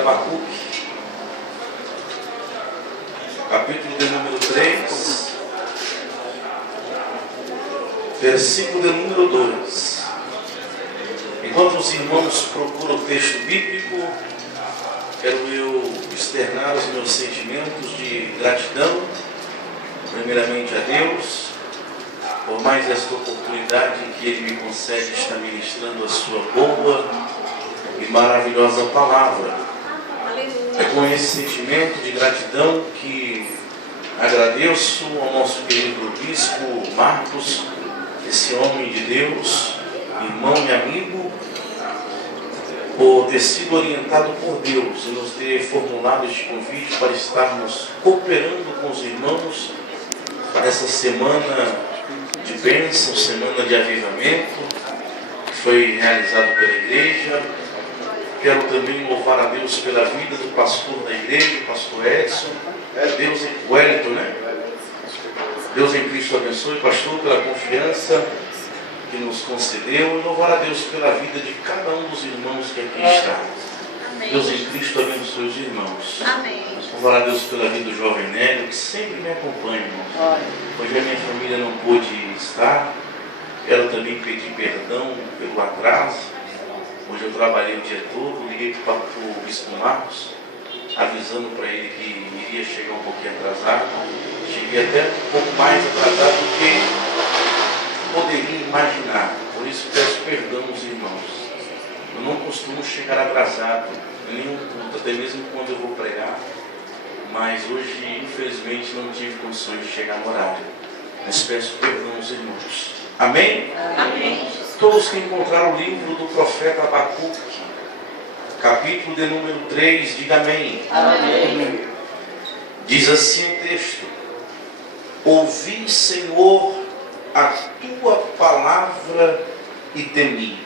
Abacuque, capítulo de número 3, versículo de número 2. Enquanto os irmãos procuram o texto bíblico, quero eu externar os meus sentimentos de gratidão, primeiramente a Deus, por mais esta oportunidade que Ele me concede estar ministrando a sua boa e maravilhosa palavra. É com esse sentimento de gratidão que agradeço ao nosso querido bispo Marcos, esse homem de Deus, irmão e amigo, por ter sido orientado por Deus e nos ter formulado este convite para estarmos cooperando com os irmãos essa semana de bênção, semana de avivamento, que foi realizado pela igreja. Quero também louvar a Deus pela vida do pastor da igreja, o pastor Edson, Deus em Wellington, né? Deus em Cristo abençoe, pastor, pela confiança que nos concedeu, e louvar a Deus pela vida de cada um dos irmãos que aqui está. Amém. Deus em Cristo abençoe os irmãos. Amém. Louvar a Deus pela vida do jovem Nélio, que sempre me acompanha, irmãos. Hoje a minha família não pôde estar. Quero também pedir perdão pelo atraso. Hoje eu trabalhei o dia todo, liguei para o bispo Marcos, avisando para ele que iria chegar um pouquinho atrasado. Cheguei até um pouco mais atrasado do que poderia imaginar. Por isso peço perdão aos irmãos. Eu não costumo chegar atrasado, nenhum culto, até mesmo quando eu vou pregar. Mas hoje, infelizmente, não tive condições de chegar no horário. Mas peço perdão aos irmãos. Amém? Amém. Todos que encontraram o livro do profeta Abacuque, capítulo de número 3, diga amém. Amém. Diz assim o texto: ouvi, Senhor, a tua palavra e temi.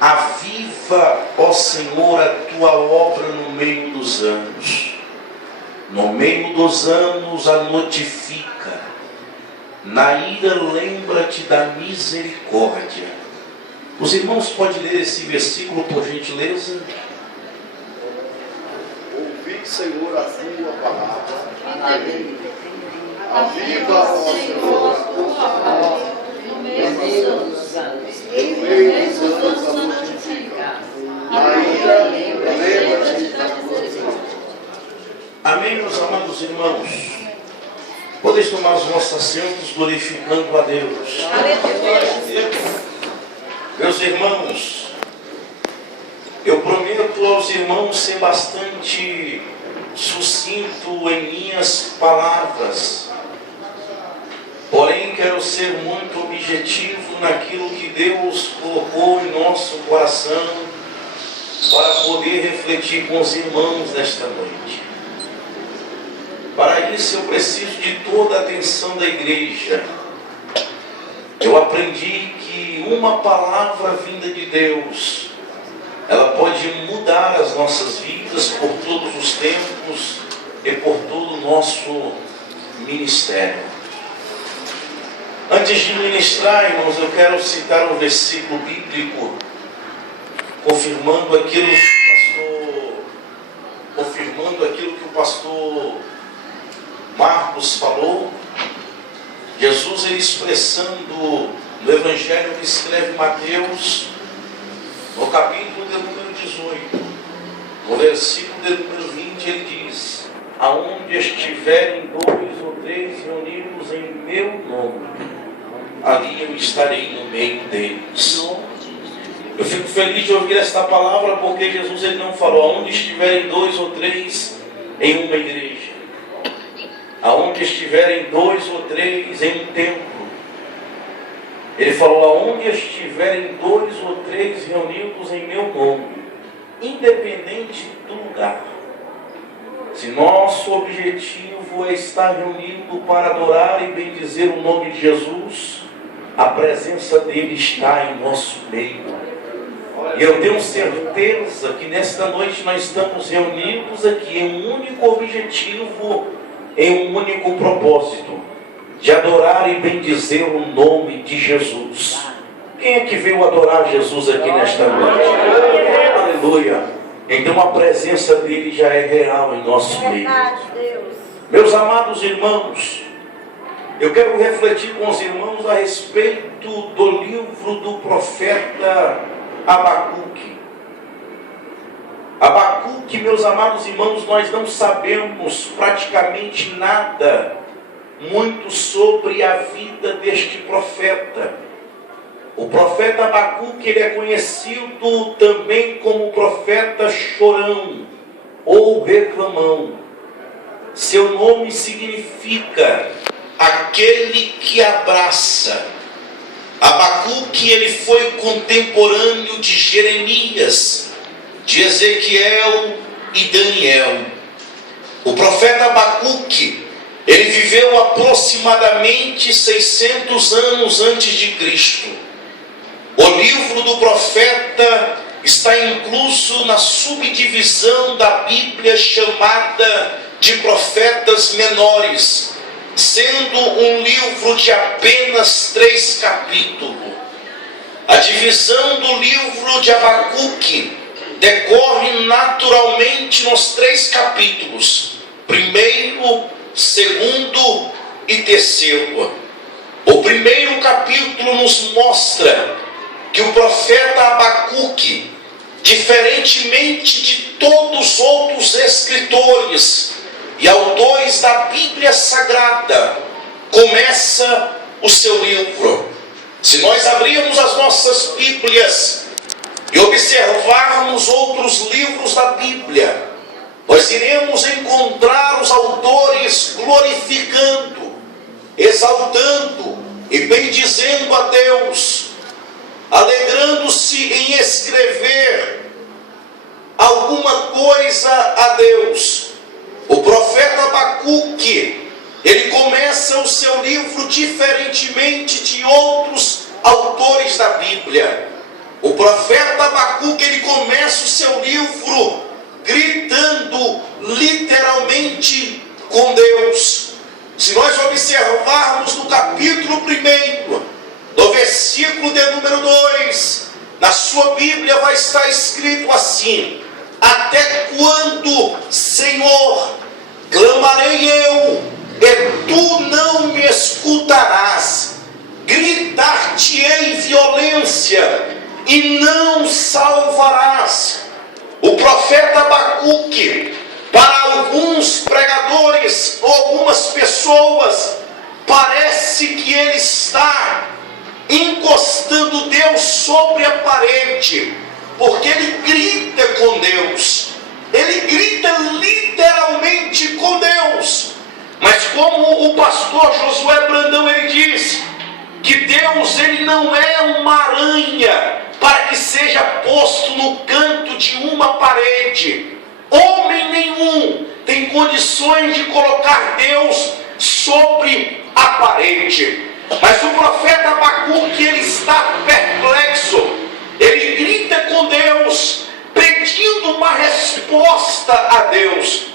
Aviva, ó Senhor, a tua obra no meio dos anos. No meio dos anos a notifica. Na ira lembra-te da misericórdia. Os irmãos podem ler esse versículo, por gentileza? Ouvi, Senhor, a tua palavra. Amém. Aviva, ó Senhor, a tua palavra no meio dos anos. No meio dos anos a notifica. Na ira lembra-te da misericórdia. Amém, meus amados irmãos. Podeis tomar os vossos assentos glorificando a Deus. Aleluia. Meus irmãos, eu prometo aos irmãos ser bastante sucinto em minhas palavras. Porém, quero ser muito objetivo naquilo que Deus colocou em nosso coração para poder refletir com os irmãos nesta noite. Para isso eu preciso de toda a atenção da igreja. Eu aprendi que uma palavra vinda de Deus, ela pode mudar as nossas vidas por todos os tempos e por todo o nosso ministério. Antes de ministrar, irmãos, eu quero citar um versículo bíblico confirmando aquilo que o pastor Marcos falou. Jesus, ele expressando no Evangelho que escreve Mateus, no capítulo de número 18, no versículo de número 20, ele diz: aonde estiverem 2 ou 3 reunidos em meu nome, ali eu estarei no meio deles. Eu fico feliz de ouvir esta palavra, porque Jesus, ele não falou aonde estiverem 2 ou 3 em uma igreja, aonde estiverem 2 ou 3 em um templo. Ele falou aonde estiverem 2 ou 3 reunidos em meu nome, independente do lugar. Se nosso objetivo é estar reunido para adorar e bendizer o nome de Jesus, a presença dele está em nosso meio. E eu tenho certeza que nesta noite nós estamos reunidos aqui em um único objetivo, em um único propósito: de adorar e bendizer o nome de Jesus. Quem é que veio adorar Jesus aqui nesta noite? Aleluia! Então a presença dele já é real em nosso meio. Deus. Meus amados irmãos, eu quero refletir com os irmãos a respeito do livro do profeta Abacuque. Abacuque, meus amados irmãos, nós não sabemos praticamente nada muito sobre a vida deste profeta. O profeta Abacuque, ele é conhecido também como profeta chorão ou reclamão. Seu nome significa aquele que abraça. Abacuque, ele foi contemporâneo de Jeremias, de Ezequiel e Daniel. O profeta Abacuque, ele viveu aproximadamente 600 anos antes de Cristo. O livro do profeta está incluso na subdivisão da Bíblia chamada de profetas menores, sendo um livro de apenas 3 capítulos. A divisão do livro de Abacuque decorre naturalmente nos 3 capítulos, 1º, 2º e 3º. O primeiro capítulo nos mostra que o profeta Abacuque, diferentemente de todos os outros escritores e autores da Bíblia Sagrada, começa o seu livro. Se nós abrirmos as nossas Bíblias e observarmos outros livros da Bíblia, nós iremos encontrar os autores glorificando, exaltando e bendizendo a Deus, alegrando-se em escrever alguma coisa a Deus. O profeta Abacuque, ele começa o seu livro diferentemente de outros autores da Bíblia. O profeta Abacuque, ele começa o seu livro gritando literalmente com Deus. Se nós observarmos no capítulo 1, no versículo de número 2, na sua Bíblia vai estar escrito assim: até quando, Senhor, clamarei eu, e tu não me escutarás? Gritar-te-ei violência, e não salvarás. O profeta Abacuque, para alguns pregadores, ou algumas pessoas, parece que ele está encostando Deus sobre a parede, porque ele grita com Deus, ele grita literalmente com Deus. Mas como o pastor Josué Brandão, ele diz que Deus, ele não é uma aranha para que seja posto no canto de uma parede. Homem nenhum tem condições de colocar Deus sobre a parede. Mas o profeta Abacuque, ele está perplexo. Ele grita com Deus, pedindo uma resposta a Deus.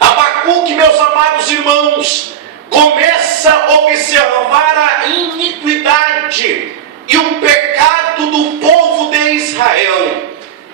Abacuque, meus amados irmãos, começa a observar a iniquidade e o pecado do povo de Israel.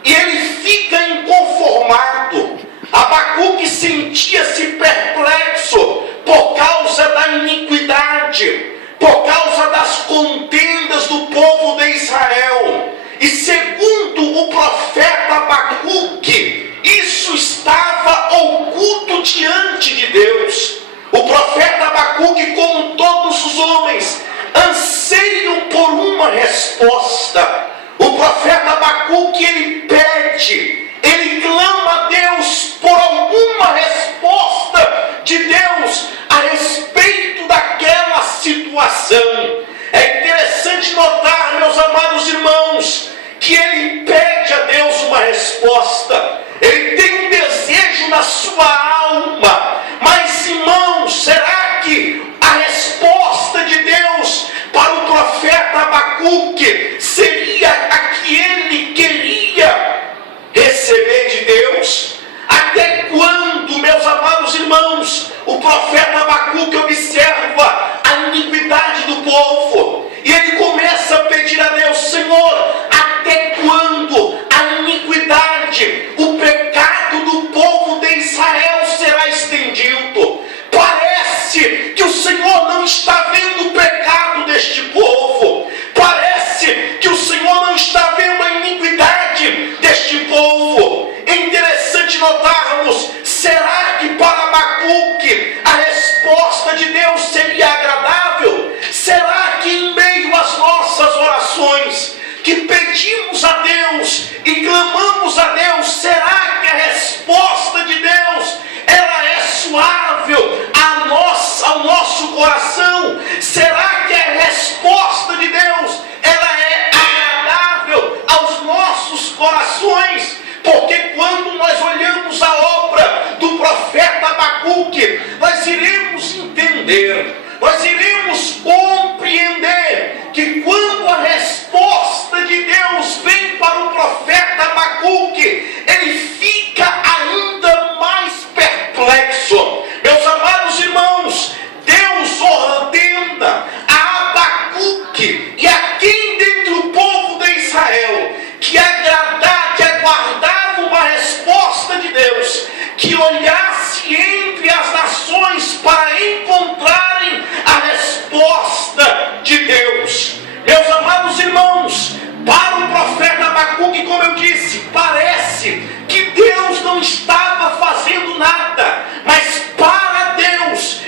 E ele fica inconformado. Abacuque sentia-se perplexo por causa da iniquidade, por causa das contendas do povo de Israel. E segundo o profeta Abacuque, isso estava oculto diante de Deus. O profeta Abacuque, como todos os homens, anseiam por uma resposta. O profeta Abacuque, ele pede, ele clama a Deus por alguma resposta de Deus a respeito daquela situação. É interessante notar, meus amados irmãos, que ele pede a Deus uma resposta. Ele tem um desejo na sua alma. Mas, irmãos, será que a resposta de Deus para o profeta Abacuque seria a que ele queria receber de Deus? Até quando, meus amados irmãos, o profeta Abacuque observa a iniquidade do povo e ele começa a pedir a Deus: Senhor, até quando a iniquidade, o Senhor não está vendo o pecado deste povo. Parece que o Senhor não está vendo a iniquidade deste povo. É interessante notarmos, será que para Abacuque a resposta de Deus seria agradável? Será que em meio às nossas orações, que pedimos a Deus e clamamos a Deus, será que a resposta de Deus ela é suável ao nosso coração? Será que a resposta de Deus ela é agradável aos nossos corações? Porque quando nós olhamos a obra do profeta Abacuque, nós iremos entender, nós iremos compreender que quando a resposta de Deus vem para o profeta Abacuque, ele fica ainda mais perplexo. Meus amados irmãos, Deus ordena a Abacuque e a quem dentre o povo de Israel que aguardava uma resposta de Deus, que olhasse entre as nações para encontrarem a resposta de Deus. Meus amados irmãos, para o profeta Abacuque, como eu disse, parece que Deus não estava fazendo nada, mas para Deus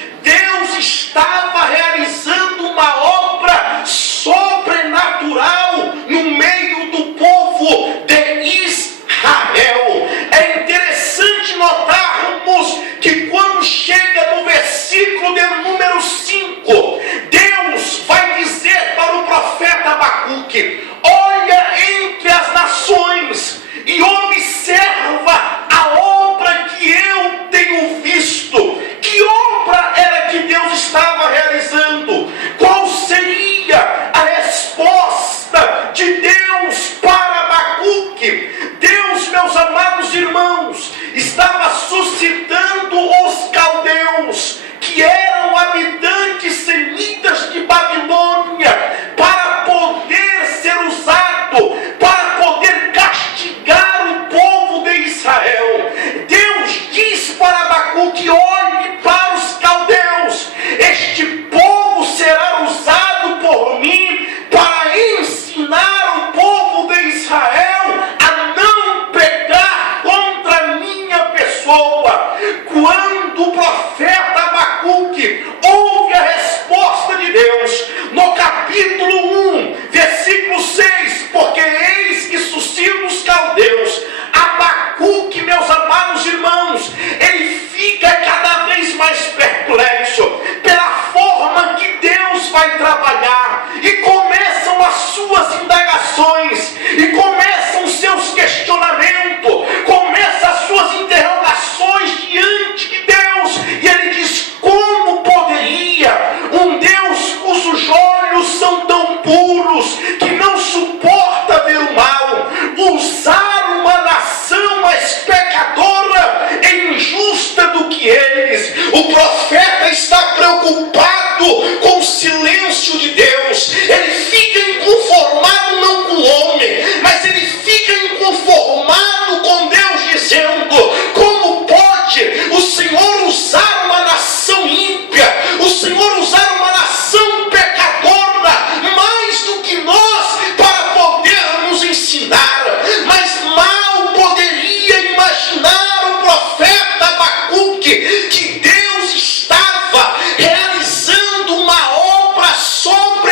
estava realizando uma obra sobrenatural no meio do povo de Israel. É interessante notarmos que quando chega no versículo de número 5, Deus vai dizer para o profeta Abacuque: olha entre as nações e observa a obra que eu tenho visto. Que obra era que Deus estava realizando? Qual seria a resposta de Deus para Abacuque? Deus, meus amados irmãos, estava suscitando os caldeus, que eram habitantes semitas de Babilônia, para poder ser usado, para poder castigar o povo de Israel. Deus diz para Abacuque: olhe para os caldeus, este povo será usado por mim para ensinar o povo de Israel a não pecar contra a minha pessoa. Quando o profeta Abacuque ouve a resposta de Deus, no capítulo 1, versículo 6, porque eis que suscita os caldeus, Abacuque, meus amados irmãos, ele fica cada vez mais perplexo pela forma que Deus vai trabalhar, e começam as suas indagações, e começam os seus questionamentos, começam as suas interrogações diante de Deus, e ele diz: como poderia um Deus cujos olhos são tão puros, que não suporta ver o mal, usar uma nação mais pecadora e injusta do que eles? O profeta está preocupado com o silêncio de Deus. Ele fica inconformado não com o homem, mas ele fica inconformado com Deus, dizendo: como pode o Senhor usar uma nação ímpia, o Senhor usar uma nação pecadora mais do que nós para podermos ensinar? Mas mal poderia imaginar o profeta Abacuque que Deus estava realizando uma obra sobrenatural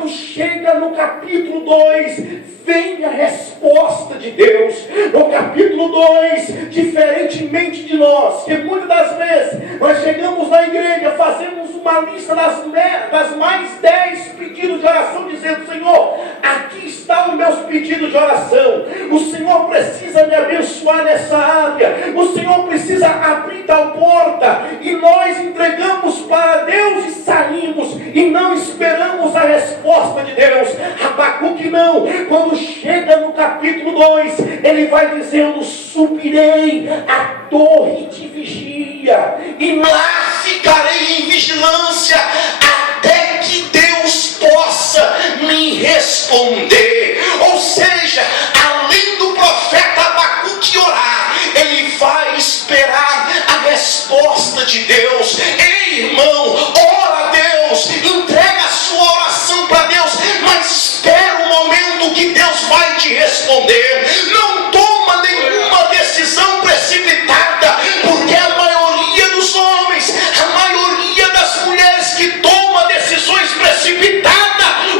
quando chega no capítulo 2, vem a resposta de Deus. No capítulo 2, diferentemente de nós, que muitas das vezes nós chegamos na igreja, fazemos uma lista das mais 10 pedidos de oração, dizendo: Senhor, aqui estão os meus pedidos de oração, o Senhor precisa me abençoar nessa área, o Senhor precisa abrir tal porta, e nós entregamos para Deus e saímos, e não esperamos a resposta de Deus. Abacuque não, quando chega no capítulo 2, ele vai dizendo: subirei a torre de vigia, e lá ficarei em vigilância, até que Deus possa me responder. Ou seja, além do profeta Abacuque orar, ele vai esperar a resposta de Deus. Ei, irmão, ora a Deus, entrega a sua oração para Deus, mas espera o momento que Deus vai te responder. Não toma nenhuma decisão precipitada, porque a maioria dos homens, a maioria das mulheres que toma decisões precipitadas,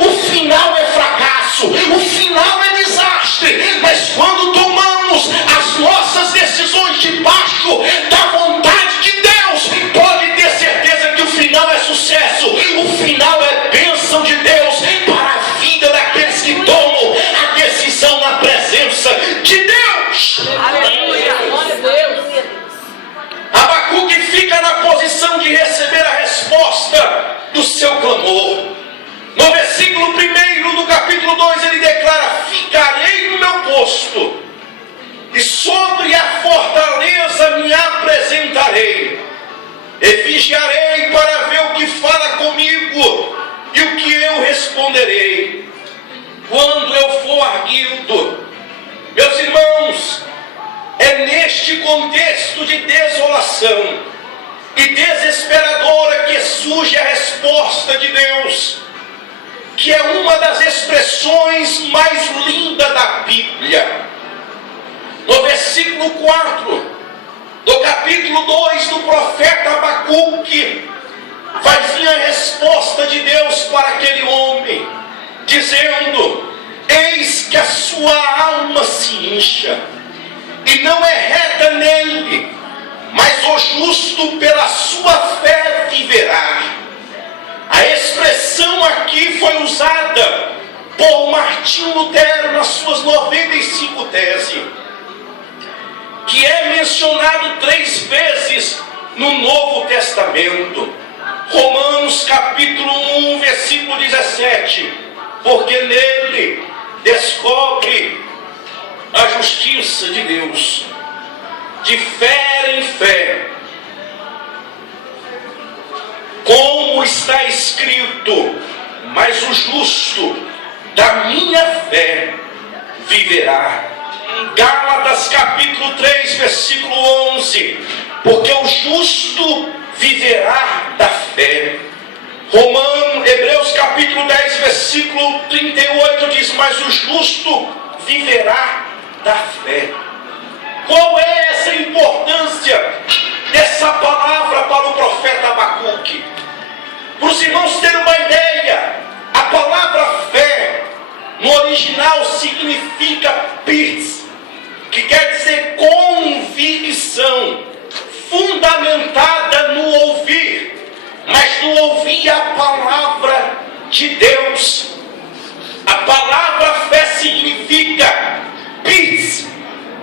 o final é fracasso, o final é desastre. Mas quando tomamos as nossas decisões debaixo da vontade de Deus, pode ter certeza que o final é sucesso, o final é bênção de Deus para a vida daqueles que tomam a decisão na presença de Deus. Aleluia! Glória a Deus! Abacuque fica na posição de receber a resposta do seu clamor. No versículo 1 do capítulo 2, ele declara: ficarei no meu posto, e sobre a fortaleza me apresentarei, e vigiarei para ver o que fala comigo, e o que eu responderei, quando eu for arguido. Meus irmãos, é neste contexto de desolação e desesperadora que surge a resposta de Deus, que é uma das expressões mais lindas da Bíblia. No versículo 4 do capítulo 2 do profeta Abacuque, vai vir a resposta de Deus para aquele homem, dizendo: eis que a sua alma se incha, e não é reta nele, mas o justo pela sua fé viverá. A expressão aqui foi usada por Martinho Lutero nas suas 95 teses, que é mencionado 3 vezes no Novo Testamento. Romanos capítulo 1, versículo 17, porque nele descobre a justiça de Deus, de fé em fé, como está escrito: mas o justo da minha fé viverá. Gálatas capítulo 3, versículo 11, porque o justo viverá da fé. Hebreus capítulo 10, versículo 38 diz: mas o justo viverá da fé. Qual é essa importância dessa palavra para o profeta Abacuque? Para os irmãos terem uma ideia, a palavra fé no original significa pitz, que quer dizer convicção, fundamentada no ouvir, mas no ouvir a palavra de Deus. A palavra fé significa pitz,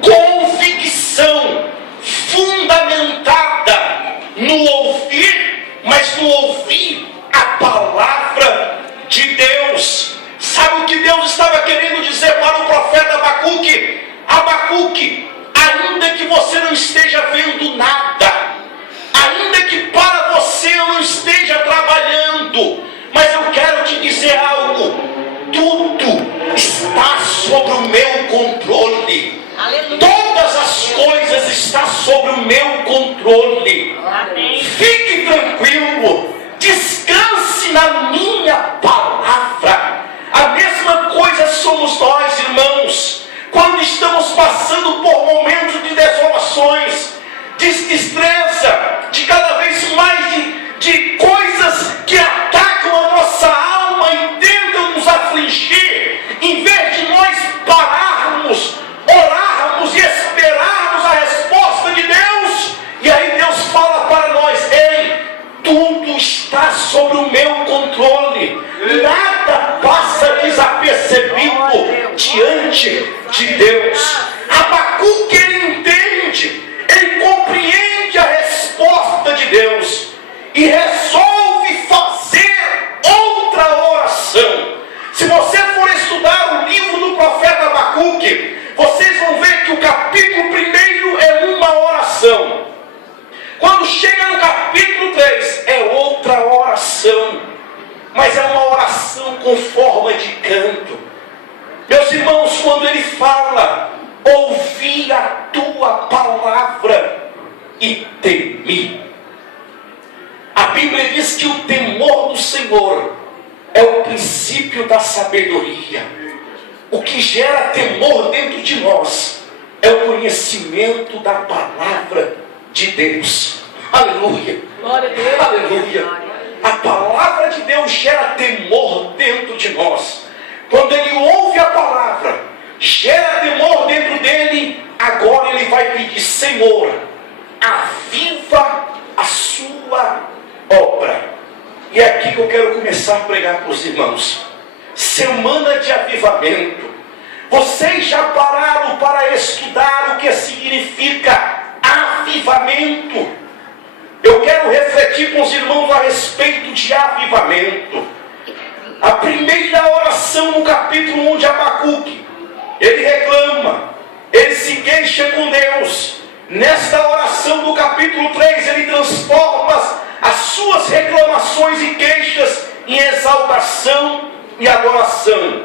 convicção, fundamentada no ouvir, mas no ouvir a palavra de Deus. Sabe o que Deus estava querendo dizer para o profeta Abacuque? Abacuque, ainda que você não esteja vendo nada, ainda que para você eu não esteja trabalhando, mas eu quero te dizer algo: tudo está sob o meu controle. Aleluia. Todas as coisas estão sob o meu controle. Amém. Fique tranquilo, descanse na minha palavra. A mesma coisa somos nós, irmãos, quando estamos passando por momentos de desolações, de destreza, de cada vez mais de coisas que atacam a nossa alma e tentam mas é uma oração com forma de canto. Meus irmãos, quando ele fala, ouvi a tua palavra e temi. A Bíblia diz que o temor do Senhor é o princípio da sabedoria. O que gera temor dentro de nós é o conhecimento da palavra de Deus. Aleluia. Glória a Deus. Aleluia. A palavra de Deus gera temor dentro de nós. Quando ele ouve a palavra, gera temor dentro dele. Agora ele vai pedir: Senhor, aviva a sua obra. E é aqui que eu quero começar a pregar para os irmãos. Semana de avivamento. Vocês já pararam para estudar o que significa avivamento? Eu quero refletir com os irmãos a respeito de avivamento. A primeira oração no capítulo 1 de Abacuque, ele reclama, ele se queixa com Deus. Nesta oração do capítulo 3, ele transforma as suas reclamações e queixas em exaltação e adoração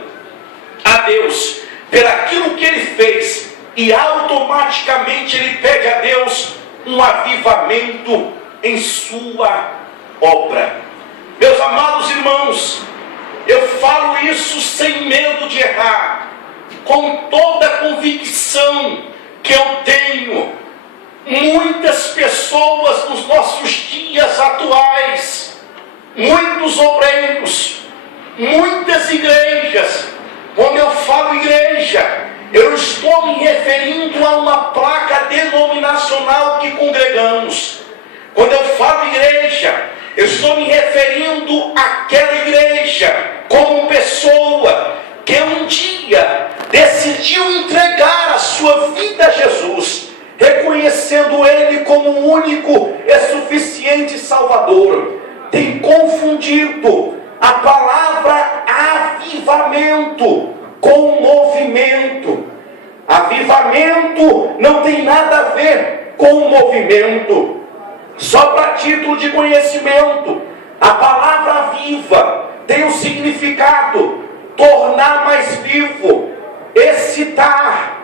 a Deus por aquilo que ele fez, e automaticamente ele pede a Deus um avivamento em sua obra. Meus amados irmãos, eu falo isso sem medo de errar, com toda a convicção que eu tenho. Muitas pessoas nos nossos dias atuais, muitos obreiros, muitas igrejas. Quando eu falo igreja, eu estou me referindo a uma placa denominacional que congregamos. Quando eu falo igreja, eu estou me referindo àquela igreja como pessoa que um dia decidiu entregar a sua vida a Jesus, reconhecendo Ele como o único e suficiente Salvador. Tem confundido a palavra avivamento com movimento. Avivamento não tem nada a ver com movimento. Só para título de conhecimento, a palavra viva tem o significado tornar mais vivo, excitar,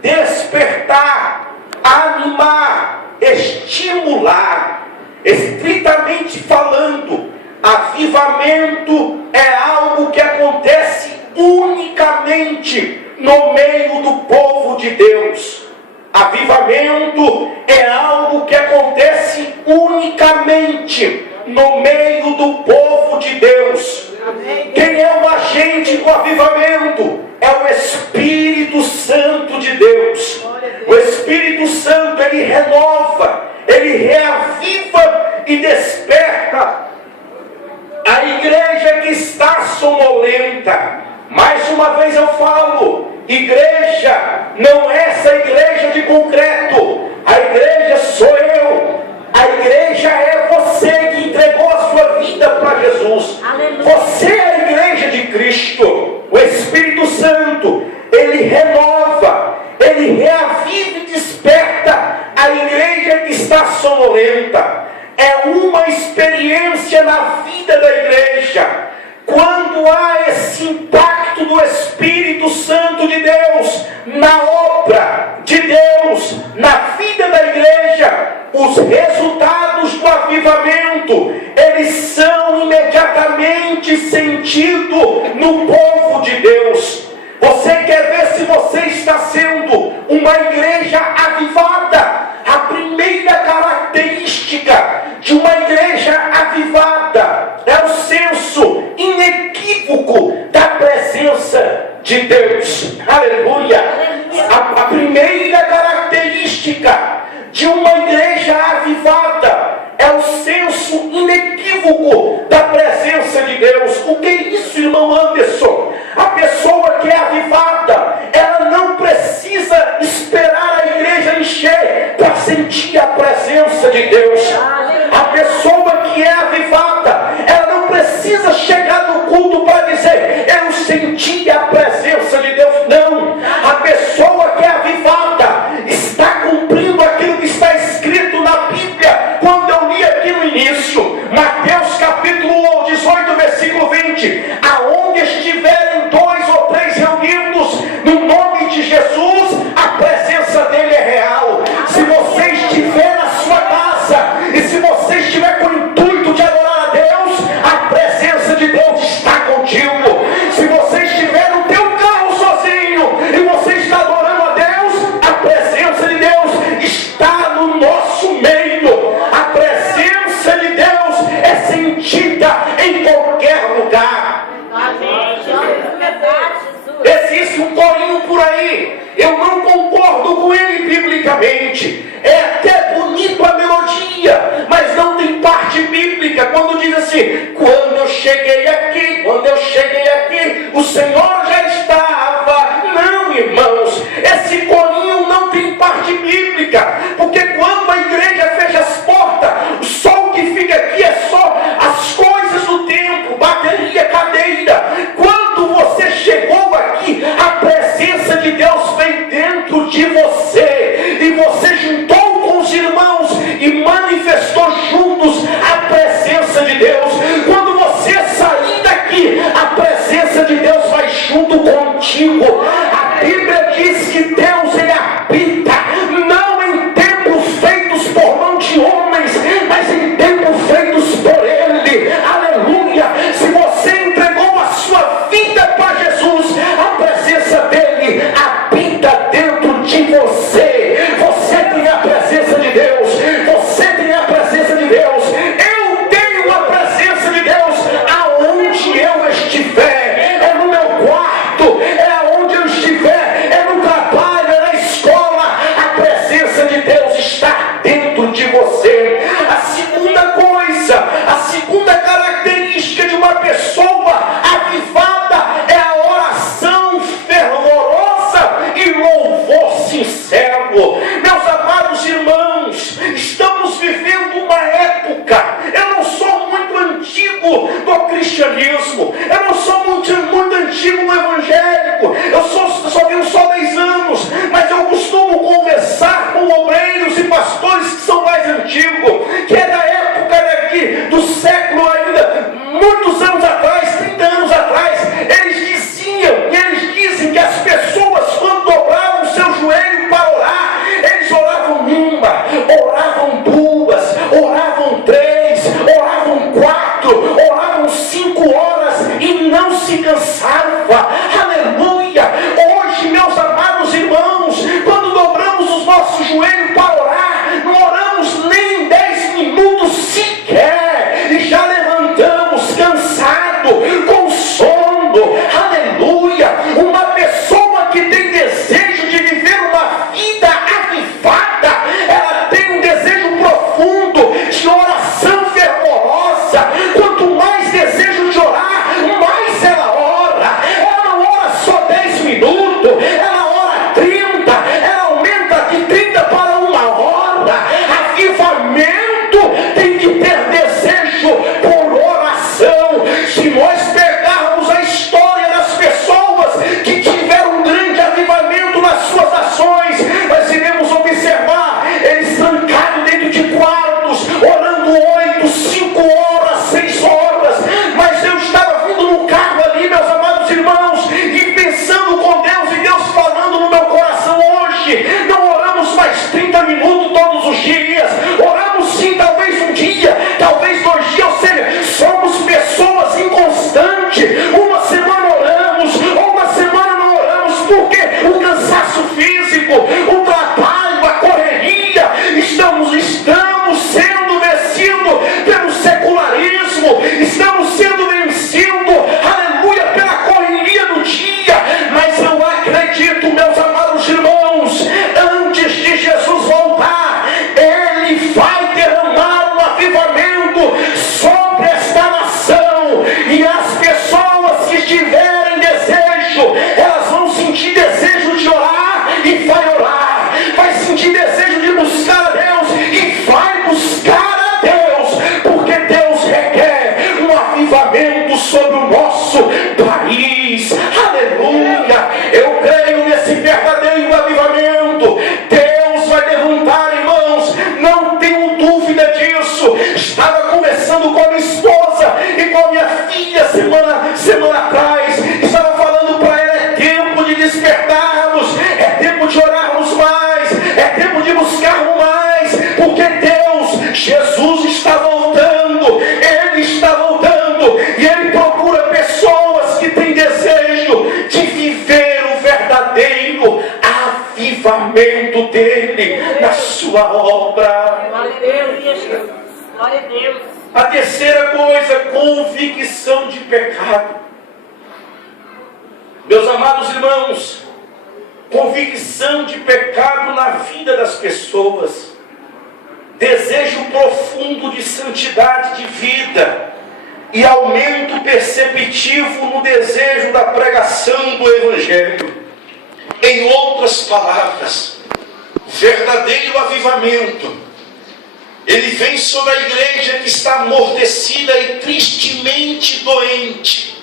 despertar, animar, estimular. Estritamente falando, avivamento é algo que acontece unicamente no meio do povo de Deus. Avivamento é algo que acontece unicamente no meio do povo de Deus. Quem é o agente do avivamento? É o Espírito Santo de Deus. O Espírito Santo, ele renova, ele reaviva e desperta a igreja que está sonolenta. Mais uma vez eu falo, igreja não é essa igreja de concreto. A igreja sou eu. A igreja é você que entregou a sua vida para Jesus. Aleluia. Você é a igreja de Cristo. O Espírito Santo, ele renova, ele reaviva e desperta a igreja que está sonolenta. É uma experiência na vida da igreja. Quando há esse impacto do Espírito Santo de Deus na obra de Deus, na vida da igreja, os resultados do avivamento, eles são imediatamente sentidos no povo de Deus. Você quer ver se você está sendo uma igreja avivada? A primeira característica de uma igreja avivada é o senso inequívoco da presença de Deus. Aleluia! A primeira característica de uma igreja avivada é o senso inequívoco da presença de Deus. O que é isso, irmão Anderson? A pessoa que é avivada, ela não precisa esperar a igreja encher para sentir a presença de Deus. A pessoa que é avivada, ela não precisa chegar no culto para dizer: eu senti a presença de Deus. Não. A pessoa que é avivada está cumprindo aquilo que está escrito na Bíblia. Quando eu li aqui no início, Mateus capítulo 18, versículo 20, bíblica, porque quando a igreja fecha as portas, só o que fica aqui é só as coisas do tempo, bateria, cadeira. Quando você chegou aqui, a presença de Deus veio dentro de você, e você juntou com os irmãos e manifestou juntos a presença de Deus. Quando você sair daqui, a presença de Deus vai junto contigo. A Bíblia diz que Deus, ele habita, não em templos feitos por mão de homens, mas em templos feitos por Ele. Aleluia! Se você entregou a sua vida para Jesus, a presença dele habita dentro de você. Você tem a presença de Deus. Você tem a presença de Deus. Eu tenho a presença de Deus aonde eu estiver. É no meu quarto, é aonde eu estiver, é no trabalho, é na escola. A presença de Deus está dentro de você. A segunda coisa, a segunda característica de uma pessoa avivada é a oração fervorosa e louvor sincero. Meus amados irmãos, estamos vivendo uma época. Eu não sou muito antigo do cristianismo, eu não sou muito antigo no evangélico, eu só tenho só 10 anos, mas eu costumo conversar com obreiros e pastores que são mais antigos, que é da época daqui, do século ainda, muitos anos atrás, 30 anos atrás. Eles diziam, e eles dizem que as pessoas, quando dobravam o seu joelho para orar, eles oravam uma, oravam duas, oravam 3, oravam 4, oravam 5 horas e não se cansava. Aleluia! Hoje, meus amados irmãos, quando dobramos os nossos joelhos para orar, não oramos nem 10 minutos sequer e já levantamos cansado, com sono. Aleluia! Uma pessoa que tem desejo de viver uma vida avivada, ela tem um desejo profundo de oração fervorosa. Quanto mais desejo de orar, mais ela ora. Ela não ora só 10 minutos, ela ora 30, ela aumenta de 30 para 1 hora. Avivamento tem que ter desejo por oração. Se nós pegarmos a história das pessoas que tiveram um grande avivamento nas suas ações, nós iremos observar eles trancados dentro de quartos, orando 8, 5 horas, 6 horas. Mas eu estava vindo no carro ali, meus amados irmãos, e pensando com Deus, e Deus falando no meu coração: hoje não oramos mais 30 minutos todos os dias, oramos sim, talvez um dia, talvez 2 dias, ou seja, somos pessoas inconstantes. Uma semana oramos, ou uma semana não oramos, porque o cansaço físico, o trabalho, a correria, estamos sendo vencidos pelo secularismo, estamos sendo vencidos, aleluia, pela correria do dia. Mas eu acredito, meus amados irmãos, antes de Jesus voltar, Ele vai derramar um avivamento sobre esta nação, e as pessoas que tiverem desejo, elas vão sentir desejo de orar e vai orar, vai sentir desejo de buscar a Deus e vai buscar a Deus, porque Deus requer um avivamento sobre o nosso país. Aleluia! Eu creio nesse verdadeiro avivamento. Deus vai levantar, irmãos, não tenho dúvida disso. Estava conversando com a minha esposa e com a minha filha semana atrás, estava falando para ela: é tempo de despertarmos, é tempo de orarmos mais, é tempo de buscarmos mais, porque Deus, Jesus está voltando, Ele está voltando, e Ele procura pessoas que têm desejo de viver o verdadeiro avivamento dele na sua obra. Glória a Deus, Jesus. Glória a Deus. A terceira coisa, convicção de pecado. Meus amados irmãos, convicção de pecado na vida das pessoas, desejo profundo de santidade de vida e aumento perceptivo no desejo da pregação do Evangelho. Em outras palavras, verdadeiro avivamento, ele vem sobre a igreja que está amortecida e tristemente doente.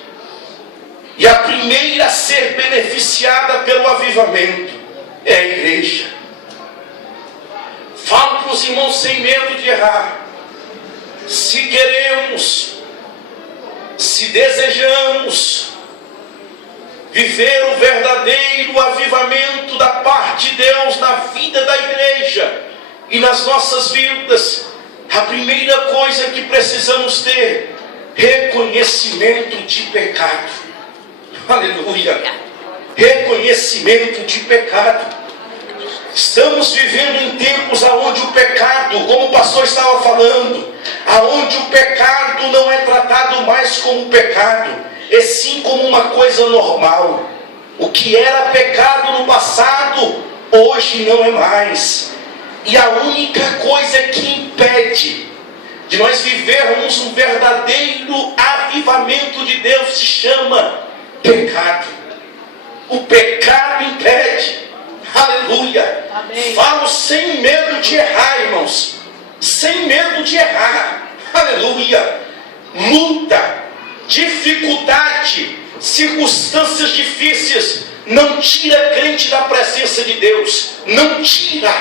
E a primeira a ser beneficiada pelo avivamento é a igreja. Falo para os irmãos sem medo de errar. Se queremos, se desejamos viver o verdadeiro avivamento da parte de Deus na vida da igreja e nas nossas vidas, a primeira coisa que precisamos ter: reconhecimento de pecado. Aleluia! Reconhecimento de pecado. Estamos vivendo em tempos onde o pecado, como o pastor estava falando, aonde o pecado não é tratado mais como pecado, e sim como uma coisa normal. O que era pecado no passado, hoje não é mais. E a única coisa que impede de nós vivermos um verdadeiro avivamento de Deus se chama pecado. O pecado impede. Aleluia. Amém. Falo sem medo de errar, irmãos. Sem medo de errar. Aleluia. Luta, dificuldade, circunstâncias difíceis não tira crente da presença de Deus. Não tira.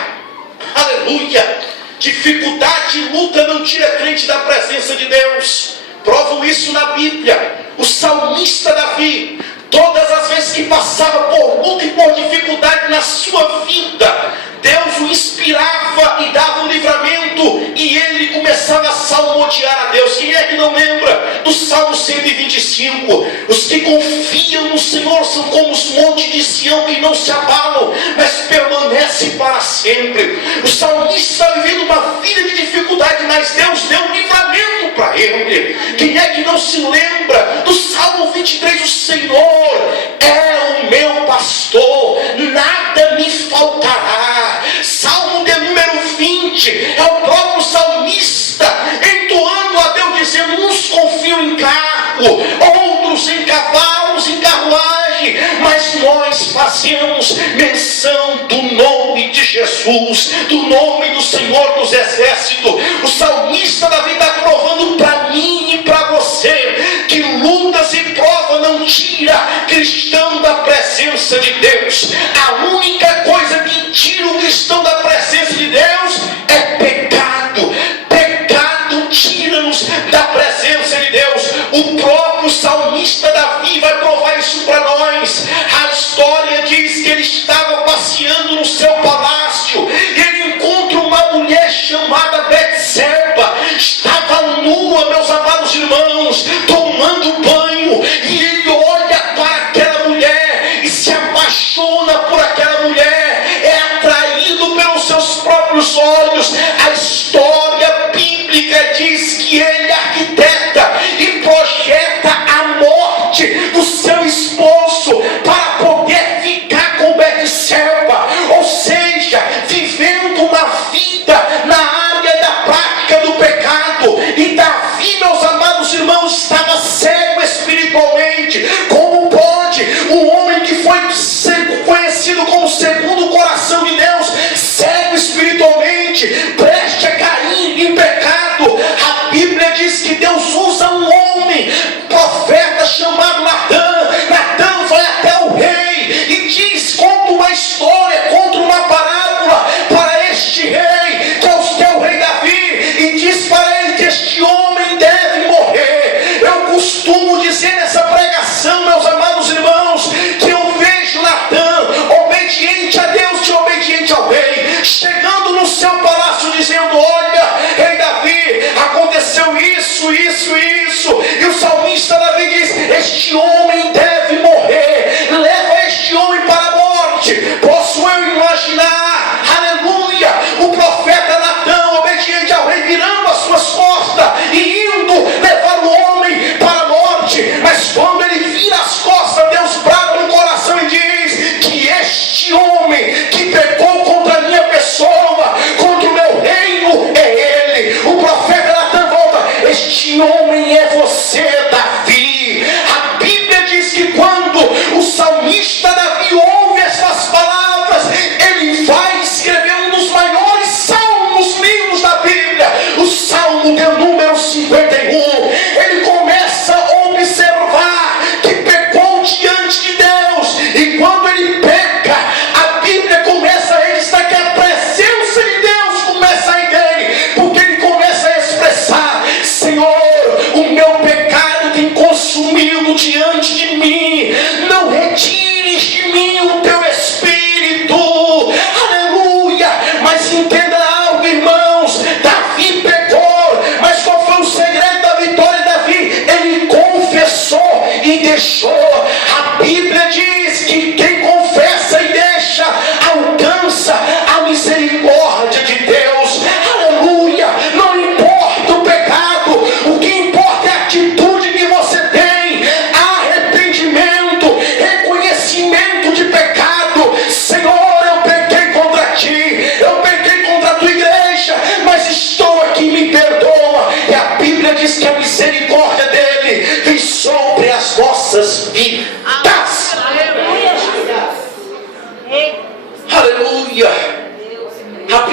Aleluia. Dificuldade e luta não tira crente da presença de Deus. Provo isso na Bíblia. O salmista Davi, todas as vezes que passava por luta e por dificuldade na sua vida, Deus o inspirava e dava um livramento, e ele começava a salmodiar a Deus. Quem é que não lembra do Salmo 125? Os que confiam no Senhor são como os montes de Sião, que não se abalam, mas permanecem para sempre. O salmista está vivendo uma vida de dificuldade, mas Deus deu um livramento para ele. Quem é que não se lembra do Salmo 23? O Senhor é o meu pastor, nada me faltará. Salmo de número 20, é o próprio salmista entoando a Deus, dizendo: uns confiam em carro, outros em cavalos, em carruagem, mas nós fazemos menção do nome de Jesus, do nome do Senhor dos Exércitos. O salmista Davi está provando para mim e para você que lutas e provas não tira cristão da presença de Deus. A única coisa que tira o cristão da presença de Deus é pecado. Pecado tira-nos da presença de Deus. O próprio salmista Davi vai provar isso para nós. A história diz que ele estava passeando no seu palácio, e ele encontra uma mulher chamada Betseba. Estava nua, meus amados irmãos, tomando banho, e ele olha para aquela mulher e se apaixona por aquela mulher, é atraído pelos seus próprios olhos. A história bíblica diz que ele arquiteta e projeta a morte do seu esposo para poder ficar com Betseba, ou seja, vivendo uma vida na área da prática do pecado. E Davi, meus amados irmãos, estava cego espiritualmente. Como pode um homem que foi conhecido como segundo o coração de Deus, cego espiritualmente, preste a cair em pecado? A Bíblia diz que Deus usa um homem, profeta chamado Natã. Natã vai até o rei e diz, conta uma história, conta uma parábola para este rei, que é o rei Davi, e diz para ele que este homem deve morrer. Eu costumo dizer nessa pregação, meus amados irmãos, que eu vejo Natã, obediente a Deus e obediente ao rei, chegando no seu palácio dizendo: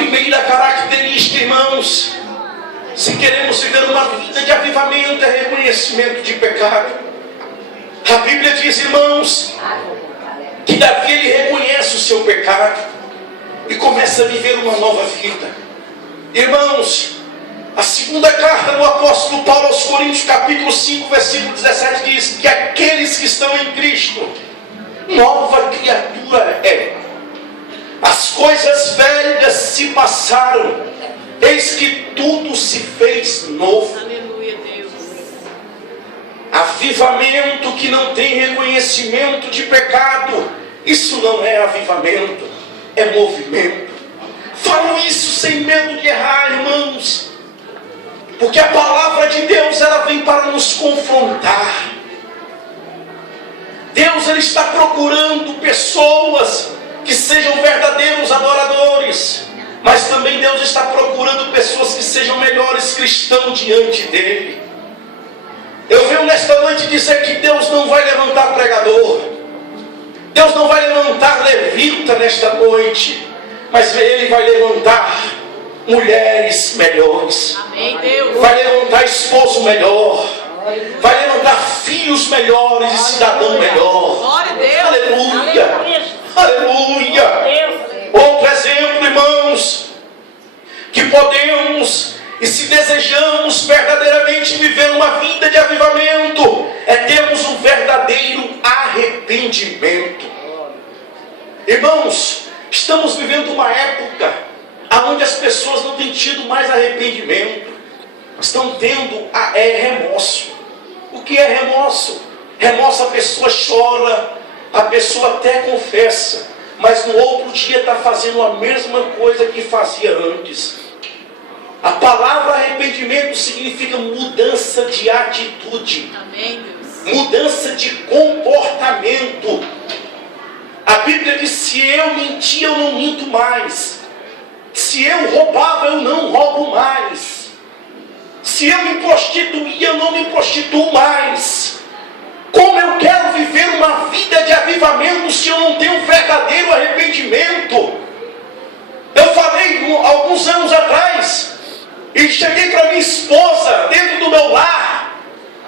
primeira característica, irmãos, se queremos viver uma vida de avivamento, é reconhecimento de pecado. A Bíblia diz, irmãos, que Davi ele reconhece o seu pecado e começa a viver uma nova vida. Irmãos, a segunda carta do apóstolo Paulo aos Coríntios, capítulo 5, versículo 17, diz que aqueles que estão em Cristo, nova criatura é. As coisas velhas se passaram, eis que tudo se fez novo. Aleluia, Deus. Avivamento que não tem reconhecimento de pecado, isso não é avivamento, é movimento. Falo isso sem medo de errar, irmãos, porque a palavra de Deus, ela vem para nos confrontar. Deus, ele está procurando pessoas que sejam verdadeiros adoradores, mas também Deus está procurando pessoas que sejam melhores cristãos diante dele. Eu venho nesta noite dizer que Deus não vai levantar pregador, Deus não vai levantar levita nesta noite, mas Ele vai levantar mulheres melhores. Amém, Deus. Vai levantar esposo melhor, vai levantar filhos melhores e cidadão melhor. Glória a Deus. Aleluia, aleluia. Deus. Outro exemplo, irmãos, que podemos, e se desejamos verdadeiramente viver uma vida de avivamento, é termos um verdadeiro arrependimento. Irmãos, estamos vivendo uma época onde as pessoas não têm tido mais arrependimento, estão tendo remorso. O que é remorso? Remorso, a pessoa chora, a pessoa até confessa, mas no outro dia está fazendo a mesma coisa que fazia antes. A palavra arrependimento significa mudança de atitude. Amém, Deus. Mudança de comportamento. A Bíblia diz: se eu mentir, eu não minto mais. Se eu roubava, eu não roubo mais. Se eu me prostituía, eu não me prostituo mais. Como eu quero viver uma vida de avivamento se eu não tenho um verdadeiro arrependimento? Eu falei alguns anos atrás, e cheguei para minha esposa dentro do meu lar,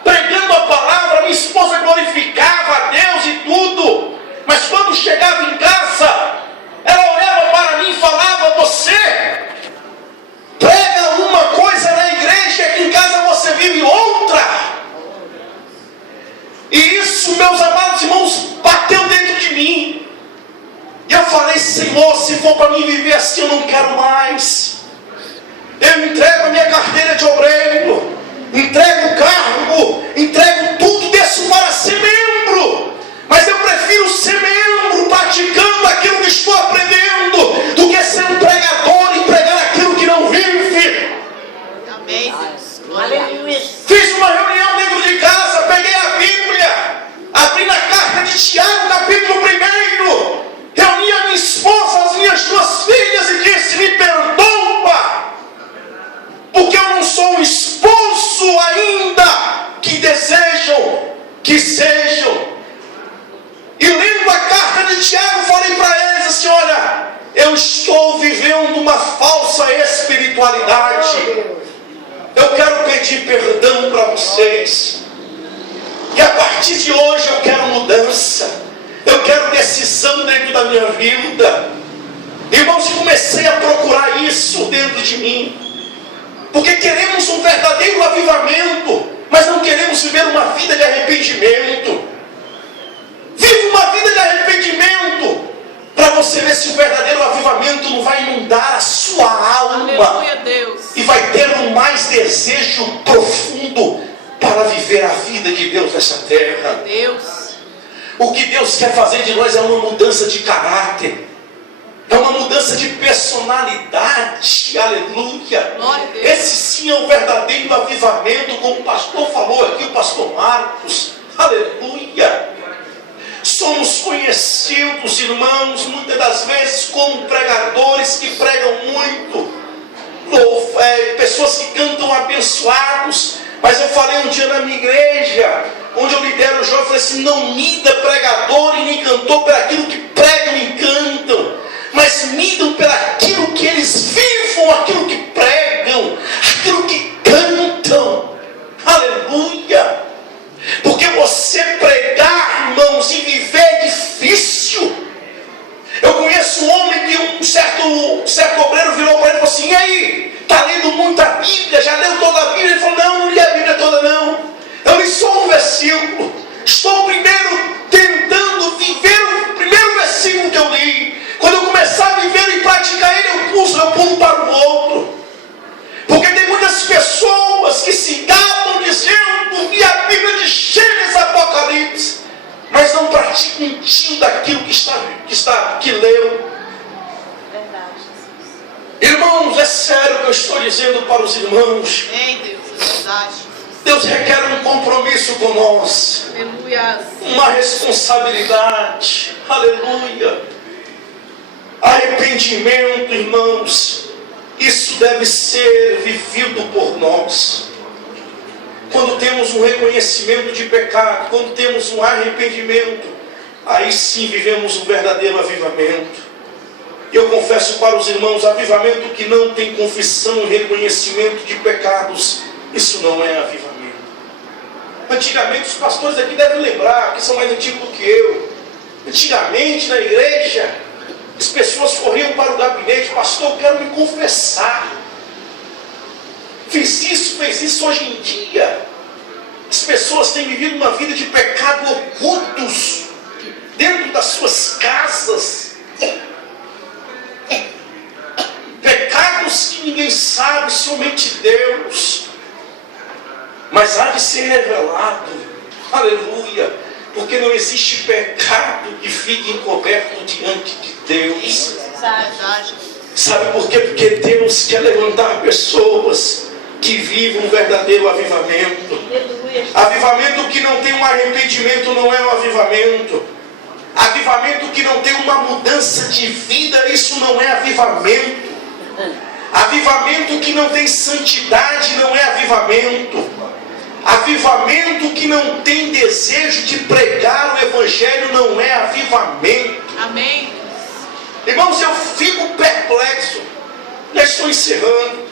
pregando a palavra. Minha esposa glorificava a Deus e tudo, mas quando chegava em casa, ela olhava para mim e falava: você prega uma coisa na igreja, que em casa você vive outra. E isso, meus amados irmãos, bateu dentro de mim. E eu falei: Senhor, se for para mim viver assim, eu não quero mais. Eu entrego a minha carteira de obreiro, entrego o cargo, entrego tudo, desço para ser membro. Mas eu prefiro ser membro praticando aquilo que estou aprendendo, do que ser um pregador e pregar aquilo que não vive. Amém, Deus. Aleluia. Fiz uma reunião dentro de casa, peguei a Bíblia, abri na carta de Tiago, capítulo 1, reuni a minha esposa, as minhas duas filhas e disse: me perdoa, porque eu não sou um esposo ainda que desejam que sejam. E lendo a carta de Tiago, falei para eles assim: olha, eu estou vivendo uma falsa espiritualidade. Eu quero pedir perdão para vocês. E a partir de hoje eu quero mudança. Eu quero decisão dentro da minha vida. Irmãos, comecei a procurar isso dentro de mim. Porque queremos um verdadeiro avivamento, mas não queremos viver uma vida de arrependimento. Viva uma vida de arrependimento, para você ver se o verdadeiro avivamento não vai inundar a sua alma. Aleluia, Deus. E vai ter um mais desejo profundo para viver a vida de Deus nessa terra. Deus. O que Deus quer fazer de nós é uma mudança de caráter, é uma mudança de personalidade. Aleluia. Glória a Deus. Esse sim é o verdadeiro avivamento, como o pastor falou aqui, o pastor Marcos. Aleluia. Somos conhecidos, irmãos, muitas das vezes como pregadores que pregam muito, pessoas que cantam abençoados. Mas eu falei um dia na minha igreja, onde eu lidero o jovem, eu falei assim: não mida pregador e nem cantor por aquilo que pregam e cantam, mas midam por aquilo que eles vivem. versículo. Estou primeiro tentando viver o primeiro versículo que eu li. Quando eu começar a viver e praticar ele, eu pulo para o outro. Porque tem muitas pessoas que se gabam dizendo que a Bíblia de Gênesis, Apocalipse, mas não praticam um tio daquilo que leu. Irmãos, é sério o que eu estou dizendo para os irmãos. Amém, Deus. É verdade. Deus requer um compromisso com nós. Aleluia. Uma responsabilidade. Aleluia. Arrependimento, irmãos. Isso deve ser vivido por nós. Quando temos um reconhecimento de pecado, quando temos um arrependimento, aí sim vivemos um verdadeiro avivamento. Eu confesso para os irmãos, avivamento que não tem confissão e reconhecimento de pecados, isso não é avivamento. Antigamente, os pastores aqui devem lembrar, que são mais antigos do que eu. Antigamente, na igreja, as pessoas corriam para o gabinete: pastor, eu quero me confessar. Fez isso. Hoje em dia, as pessoas têm vivido uma vida de pecado ocultos, dentro das suas casas. Pecados que ninguém sabe, somente Deus. Mas há de ser revelado. Aleluia. Porque não existe pecado que fique encoberto diante de Deus. Sabe por quê? Porque Deus quer levantar pessoas que vivam um verdadeiro avivamento. Avivamento que não tem um arrependimento não é um avivamento. Avivamento que não tem uma mudança de vida, isso não é avivamento. Avivamento que não tem santidade não é avivamento. Avivamento que não tem desejo de pregar o Evangelho não é avivamento. Amém. Irmãos, eu fico perplexo. Já estou encerrando.